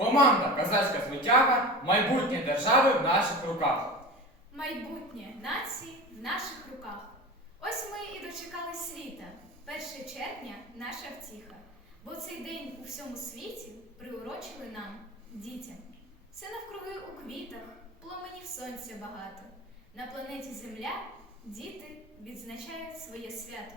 Команда Казацька звитяга майбутнє держави в наших руках. Майбутнє нації в наших руках. Ось ми і дочекались літа. 1 червня наша втіха. Бо цей день у всьому світі приурочили нам, дітям. Все навкруги у квітах, пломенів сонця багато. На планеті Земля діти відзначають своє свято.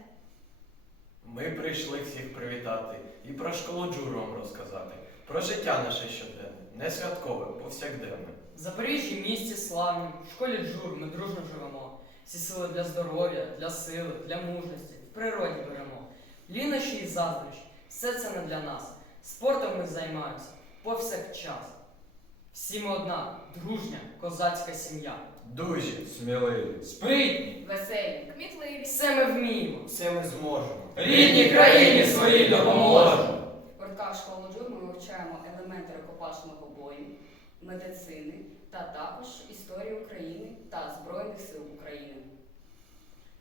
Ми прийшли всіх привітати і про школу джуру вам розказати, про життя наше щоденне, не святкове, повсякденне. В Запоріжжі місті славні, в школі джур ми дружно живемо. Всі сили для здоров'я, для сили, для мужності, в природі беремо. Лінощі і заздрощі, все це не для нас. Спортом ми займаємося повсякчас. Всі ми одна, дружня, козацька сім'я. Дужі, сміливі. Спритні, Веселі. Кмітливі. Все ми вміємо. Все ми зможемо. рідній країні своїй допоможемо. В гуртках школи джур ми вивчаємо елементи рукопашного бою, медицини та також історію України та Збройних сил України.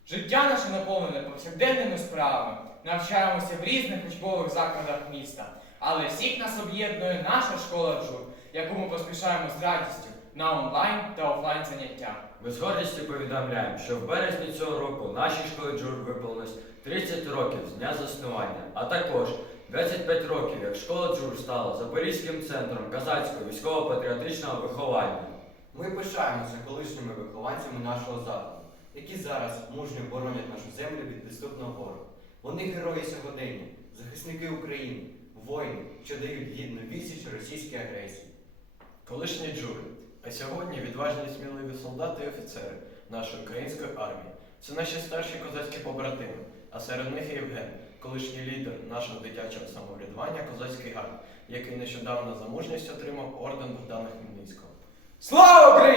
Життя наше наповнене повсякденними справами. Навчаємося в різних учбових закладах міста. Але всіх нас об'єднує наша школа джур, яку ми поспішаємо з радістю на онлайн та офлайн заняття. Ми з гордістю повідомляємо, що в березні цього року нашій школі джур виповнилось 30 років з дня заснування, а також 25 років, як школа джур стала Запорізьким центром казацького військово-патріотичного виховання. Ми пишаємося колишніми вихованцями нашого закладу, які зараз мужньо боронять нашу землю від підступного ворога. Вони герої сьогодення, захисники України, воїни, що дають гідну відсіч російській агресії. Колишні джури, а сьогодні відважні сміливі солдати і офіцери нашої української армії. Це наші старші козацькі побратими, а серед них і Євген, колишній лідер нашого дитячого самоврядування Козацький гард, який нещодавно за мужність отримав орден Богдана Хмельницького. Слава Україні!